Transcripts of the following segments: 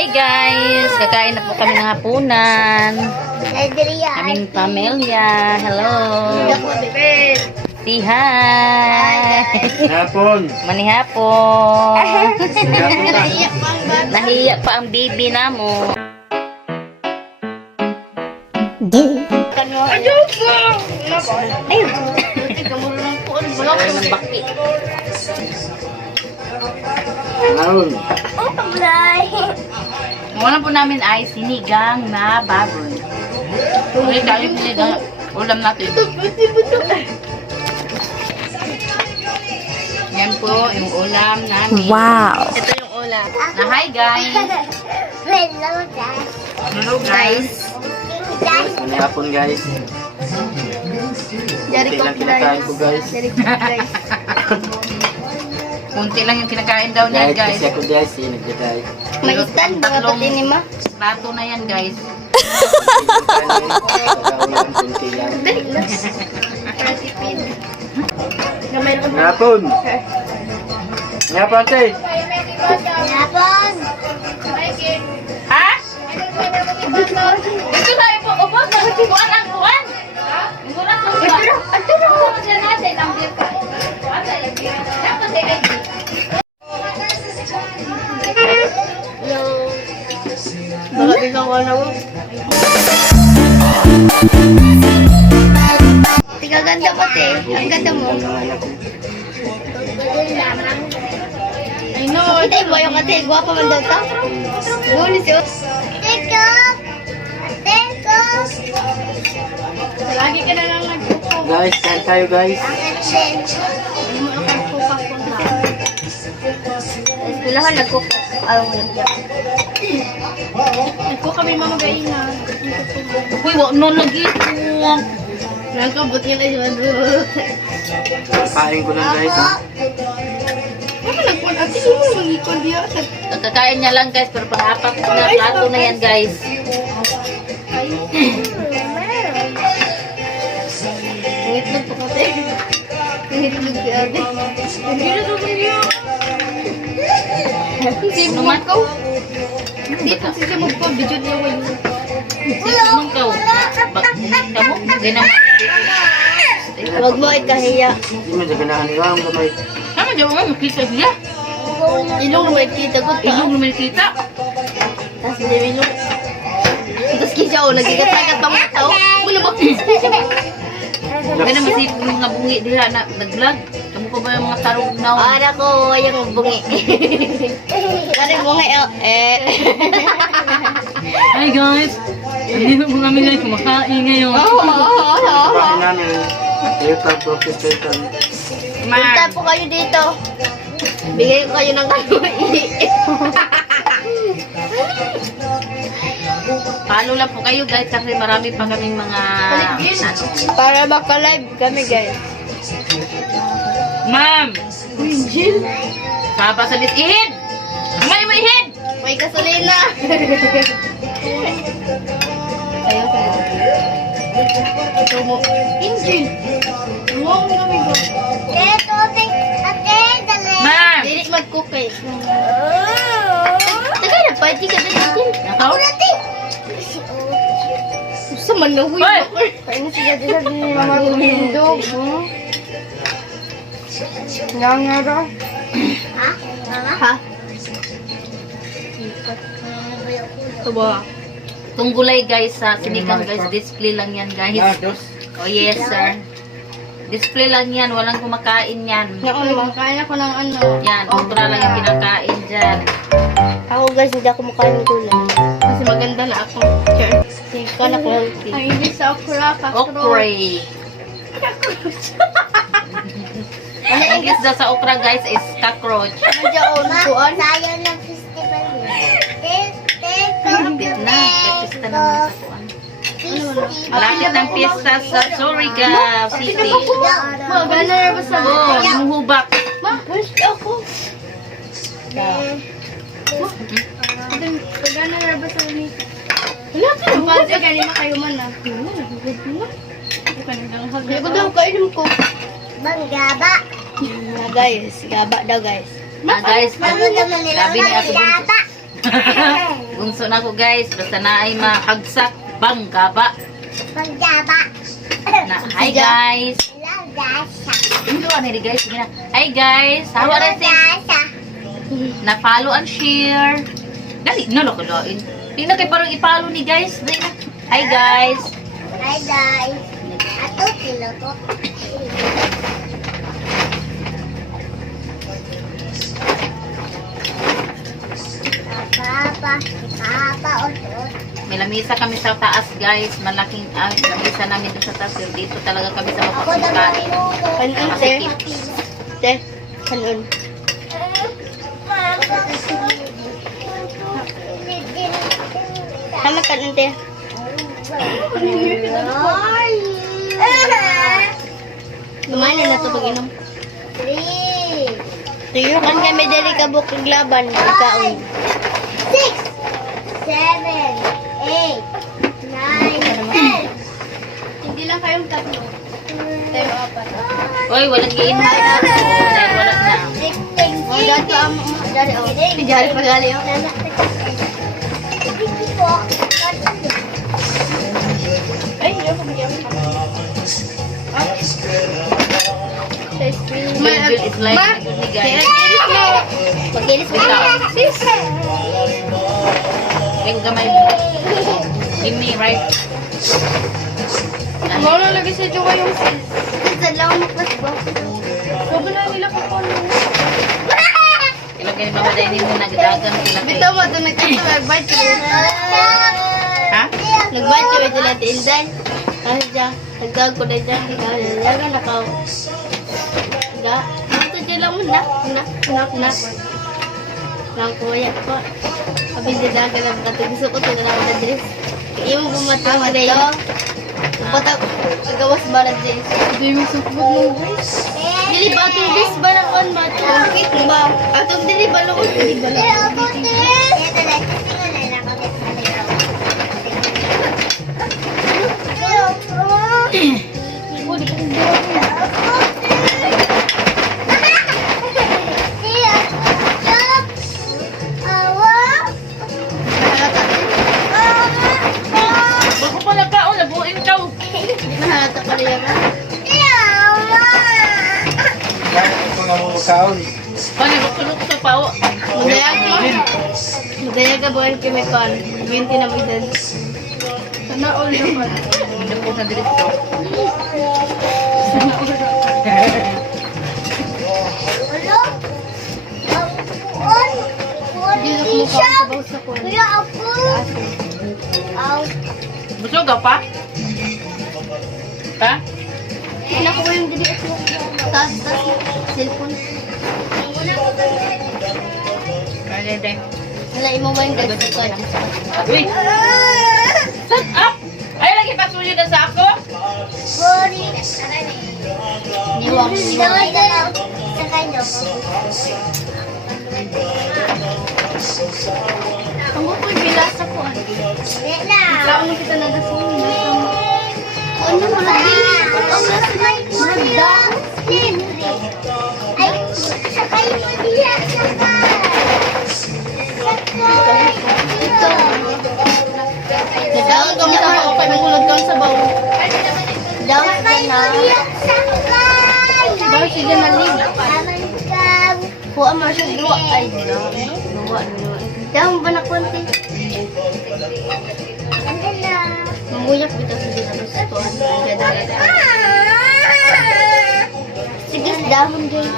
Hi guys! Kakain na po kami ng hapunan. Kaming pamilya. Hello! Say hi! Hapon. Manihapon! Nahiya pa ang baby na mo. Ayun! Ayun ng baki. Naon. Muna po namin ay sinigang na baboy. Okay, tayo sinigang ulam natin. Yan po yung ulam namin. Wow! Ito yung ulam. Na hi guys! Hello guys! Ano hapon guys? Kunti lang kinakain ko guys. Kunti lang yung kinakain daw niya guys. Kasi ako guys, nagda-diet. May stand ba nga pati ni ma? Plato na yan guys. Kunti lang. Hapon. Hapon te. Ha? Ito na po. Opo, kuhan ang kuhan. Ito na ko siya natin ang beer ka. Dapat ay ID. Bakit ikaw ano? Tingnan ganda mo, te. Ang ganda mo. I know. Ay, mo yung ate. Guwapa man daw ta. Bulis yun. Teko! Teko! Lagi ka na lang nagpupo. Guys, saan tayo guys? Eskwelahan, nagkupo. Ayaw mo lang dyan. Nagkupo kami mga gaina. Uy, wag na lagi ito. Nangkabot nga na yun. Kain ko lang guys. Ha? Ano nagkupo? Ate, sino mo mag-ikon diya? Kakain niya lang guys, pero pang-apat na plato na yan guys. Nangitlog po kasi. Nangitlog si ate. Hindi na ito niya. Ano man? Hindi po siya magpa-video niya ngayon. Anong kaw? Kamu? Ganang. Huwag mo ikahiya. Hindi mo dyan ganahan nila ang gamay. Ano dyan mo? Makita siya. Ilong mo ikita ko ta. Ilong naman kita. Tapos hindi ilong. Tapos kisya o, nagkikatagat ng mata o. Muna ba kisya siya? Kaya naman si mga bungi diha na nag-vlog. Kamu pa ba yung mga tarong na? Ara ko, yung bungi. Kari bungi Hi guys! Hindi na po namin guys kumakain ngayon. Bahay namin. Toyota, Toyota. Punta po kayo dito. Bigay ko kayo ng kaluwi. Follow lang po kayo guys kasi marami pa kaming mga ano. Para maka-live kami guys. Ma'am! Angel? Papa sa litihid! May ihid! May gasolina. Ayaw ka. Ito mo. Angel! Wow kami ba? Ma'am! Dili mag-cook eh. Taga na, party ka na Angel. Nakaw? Sa manawi Hoy! ko. Ano siya dito sa mga lumindog? Ngangara. Ha? Ha? Ito ba? Itong gulay guys sa sinigang guys, display lang yan guys. Oh yes sir. Display lang yan, walang kumakain yan. Ako naman, kaya ko ng ano. Yan, okra lang yung kinakain dyan. Ako guys, hindi ako makain ng gulay. Kasi maganda na ako. Sure. Sige ka na healthy. Ay, hindi sa okra, Okra. Ang English daw sa okra guys is cockroach. Nandiyan, kuan. Sayang ng festival yun. Malapit na. Pesta naman sa kuan. Malapit ng pista sa Surigao City. Ma, gana ba sa Oh, humuhubak. Ma, where's ako? Gana na ba sa Unika? Wala ka na ba? Sige, ganima kayo man ah. Wala, nagugod mo. Ako daw, kainom ko. Manggaba. Guys, gaba daw guys. Guys, Ano naman nila? sabi ni Aso Bunso. Manggaba. bunso na ko guys. Basta na ay mahagsak. Banggaba. Banggaba. Na, hi guys. Lagasa. Ito ano ni guys. Sige na. Hi guys. Hawa na si. Lagasa. Na follow and share. Dali, nalakalain. Hindi na kayo parang ipalo ni guys. Dali na. Hi guys. Hi guys. Ato kilo ko. Papa, otot. May lamisa kami sa taas guys. Malaking lamisa namin doon sa taas. Pero dito talaga kami sa Ako na mapagkain. Kanon, te. Te, kanon. Tama kanon, te. Lumayan na to pag-inom. Tiyo kan kami dali ka bukog laban. Ikaon. 6, 7, 8, 9, 10. Hindi lang kayong tatlo. Tayo apat. Uy, walang giinom na ako. Dahil wala na. Oh, dati ang dari oh. Dari pa gali oh. Ay, yo ko bigyan. Bill is like ni guys. Pag-ilis mo Ikaw. sis. Kaya gamay. Give me, right? Mo na lagi sa jowa yung sis. Sa lang mo plus ba? Sabi na nila ko pa. Ilagay ni Mama Dini mo nagdagan sila. Bitaw mo ito nag-bite. Ha? Nag-bite mo ito natin Inday. Kasi dyan, nagkag ko na dyan. Nagkag na nakaw. Nagkag. Ito dyan lang mo na. Nak. Nang kuya ko. Sabi dyan na ka lang kato. Gusto ko ito na ako na dress. Kaya mo bumatang na rin. Bata, gawas ba na dress? Hindi mo sukbog ng dress. Dili ba itong dress ba na kon ba? Itong ba? Atong dili ba lang? Dili ba lang? Bago pa nagkaon, labuin ka. Hindi mahalata ka rin yan. Bakit ko na mo makaon? Paano lukso-lukso pa o? Magaya ka buwan kami kon. 20 na mo dyan. Sana all naman. Hindi ko na diretso. Hindi na kumakaon sa kon. Kuya, ako. Aw. Busog ka pa? Ha? Nakuha ko yung dili at yung tas cellphone. Kaya din. Wala imo ba yung guys ko? Uy! Shut up! Ay, lagi pa suyo na sa ako? Bori. Niwang. Sa kanya po. Ang mo po'y bilasa ko. Hindi na. Saan mo kita nag-phone? Ano mo na dili? Ang nasa may manda. Ay, sakay mo niya, sakay. Ito. Nadawag ka mo sa ako kay magulog ka sa bawo. Dawag ka Sakay na. mo niya, sakay. Dawag siya na live. Aman ka. Kuha mo siya duwa. Ay, duwa. Dawag ba na konti? Ano na? Manguyak kita sa dito sa tuwan. Sige, dahon guys.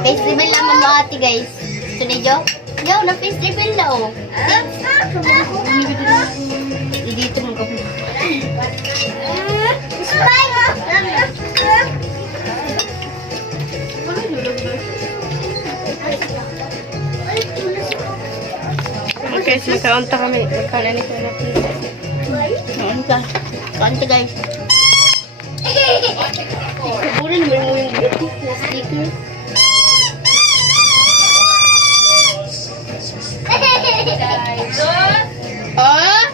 Festival naman mo ate guys. Gusto ni Jo? Jo, na festival na oh. Dito mo ka po. Okay, so magkaunta kami. Magkalanik na natin. Magkaunta. Magkaunta guys. Kukunin mo yung na sticker. Ah?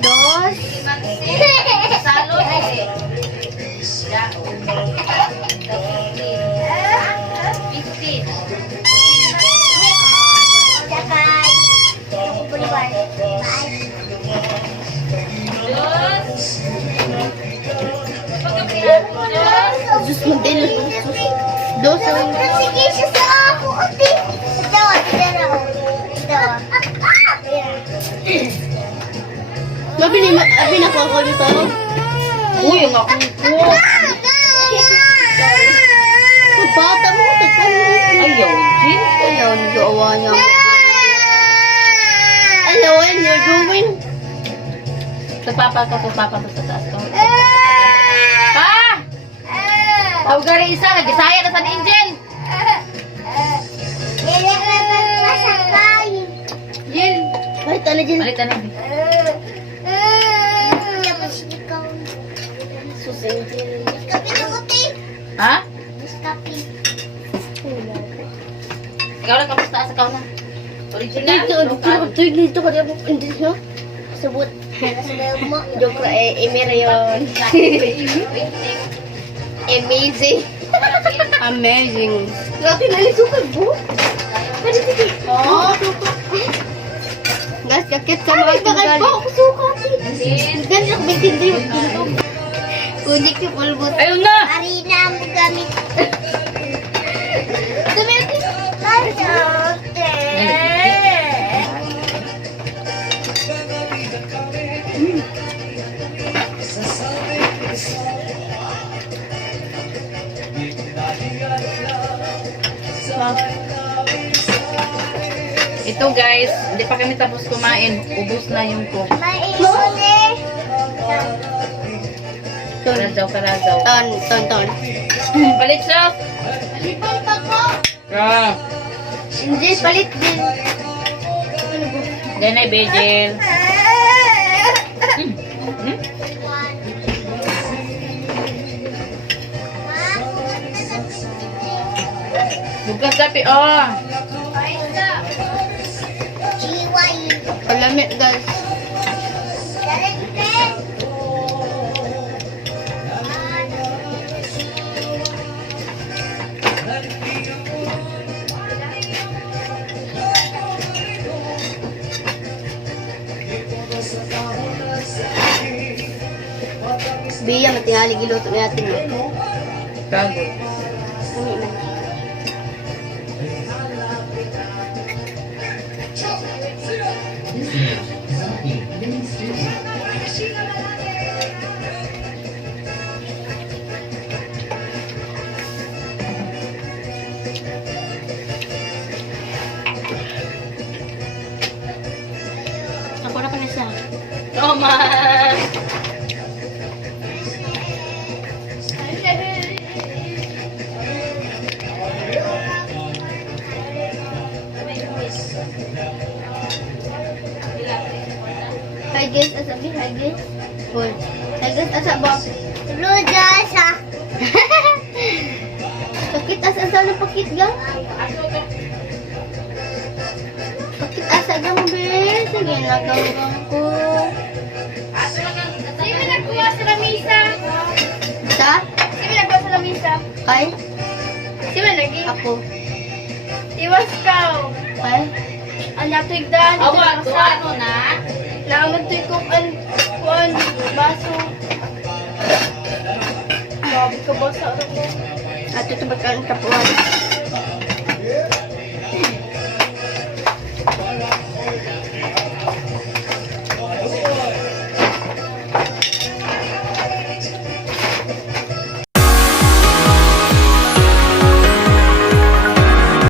Dos. Salud eh. Ya. 15. Dosa. Sige siya sa ako, ate. Ito, ito. Mabili na ko dito. Uy, ang ako ko. Bata mo, Ayaw, Jin. ayaw, nagawa niya. Ayaw, what you're doing? Sa papa ko sa taas ko. Pa! Tawag ka rin isa, nag-isaya na sa Angel. Masakay. Jin. Kahit ano dyan. Balik na. Tapos ikaw. Susin. Kapi ng uti. Ha? Kapi. Ikaw lang, kamusta sa ikaw na? Original? Dito ka dito. Hindi siya. Sabot. Joke ra, emir yun. Amazing. Amazing. Grabe na ni sukad mo. Oh. Guys, kakit sa mga tugal. Ako sukat. Ganyan ako magtindi yung pinto. Kunik yung pulbot. Ayun na! Arina mo gamit. Ito guys, hindi pa kami tapos kumain. Ubus na yung cook. Maiuli. Karazaw. Ton. Palit siya! Lipan pa ko. Ah, Hindi, palit din. then ay Bejel. Bukas tapi, oh. Jiwai. Palamit guys. Jalan pen. Biya, matingali giluto natin. Bago. Ako na pa na siya. Thomas! Hi guys, asa bi? Hi guys. Good. Hi guys, asa ba? Luda sa. Pakit asa na pakit gang? Pakit asa gang be? Sige na gang ko. Sino nagkuha sa lamisa? Sa? Sino nagkuha sa lamisa? Kay? Sino lagi? Ako. Iwas ka. Kay? Anak tigdan. Awa, to ano na? Naangat to kung kuan baso. Grabe ka ba sa ano mo? Ato ito ba't ang tapuan?